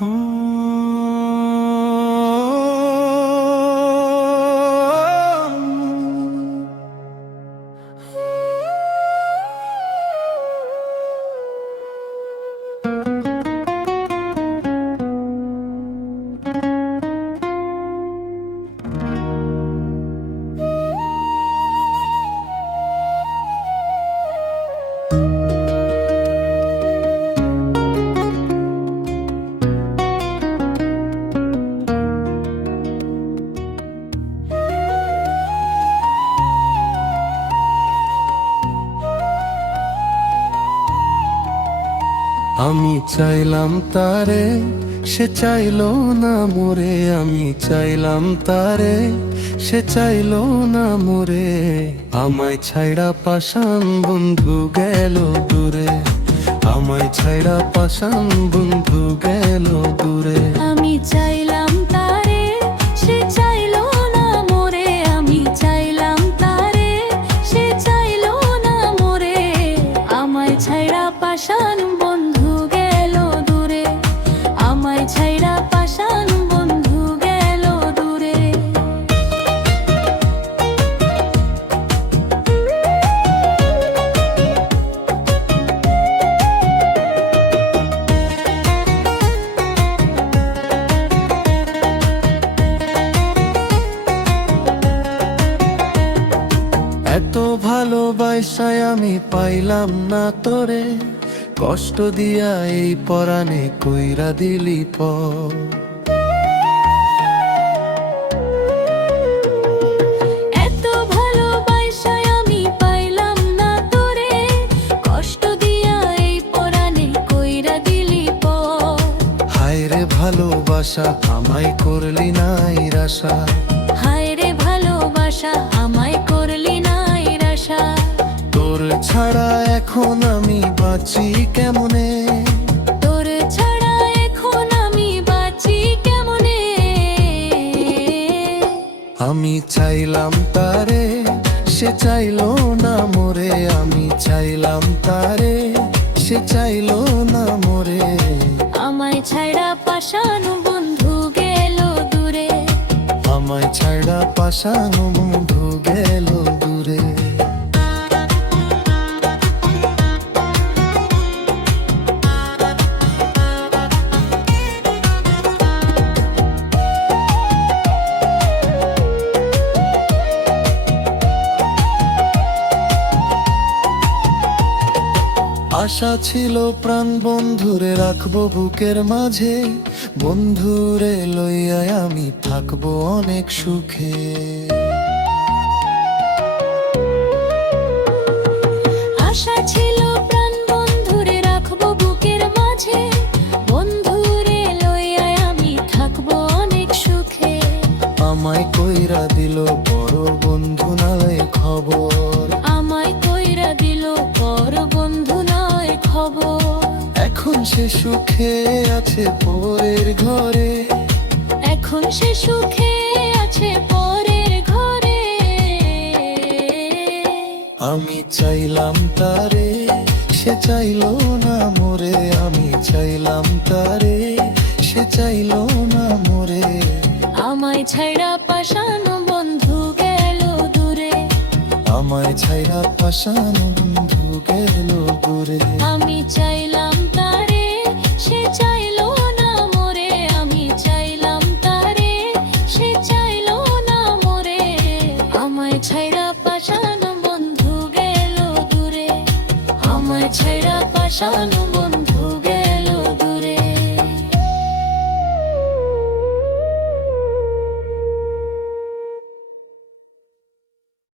আমি চাইলাম তারে, সে চাইলো না মোরে। আমি চাইলাম তারে, সে চাইলো না মোরে। আমায় ছাইড়া পাশান বন্ধু গেল দূরে। আমায় ছাইড়া পাশান বন্ধু গেল দূরে। আমি চাইলাম তারে, সে চাইলো না মোরে। আমি চাইলাম তারে, সে চাইলো না মোরে। আমায় ছাইড়া পাশান বন্ধু গেল দূরে। আমায় ছাইড়া পাশান বন্ধু গেল দূরে। এত ভালোবাসায় আমি পাইলাম না তোরে। কষ্ট দিয়া এই পরাণে কইরা দিলি পর। এত ভালোবাসায় আমি পাইলাম না তোরে। কষ্ট দিয়া এই পরাণে কইরা দিলি পর। হায় রে ভালোবাসা, আমায় করলি নাই রাশা। হায় রে ভালোবাসা, আমায় করলি নাই রাশা। তোর ছাড়া এখন আমি বাঁচি কেমনে। তোর ছাড়া এখন আমি বাঁচি কেমনে। আমি চাইলাম তারে, সে চাইলো না মোরে। আমি চাইলাম তারে, সে চাইলো না মোরে। আমায় ছাড়া পাশান বন্ধু গেল দূরে। আমায় ছাইড়া পাশান বন্ধু গেল দূরে। আশা ছিল প্রাণ বন্ধুরে রাখবো বুকের মাঝে। বন্ধুরে লইয়া আমি থাকবো অনেক সুখে। আশা ছিল প্রাণ বন্ধুরে রাখবো বুকের মাঝে। বন্ধুরে লইয়া আমি থাকবো অনেক সুখে। আমায় কইরা দিল বড় বন্ধু নয় খবর। আমায় কইরা দিল পর বন্ধু নয় খবর। এখন সে সুখে আছে পরের ঘরে। এখন সে সুখে আছে পরের ঘরে। আমি চাইলাম তারে, সে চাইলো না মোরে। আমি চাইলাম তারে, সে চাইলো না মোরে। আমায় ছাইড়া পাশান বন্ধু গেল দূরে। আমায় ছাইড়া পাশান বন্ধু গেল দূরে। আমি চাইলাম তারে, সে চাইলো না মোরে। আমি চাইলাম তারে, সে চাইলো না মোরে। আমায় ছাইড়া পাশান বন্ধু গেল দূরে। আমায় ছাইড়া পাশান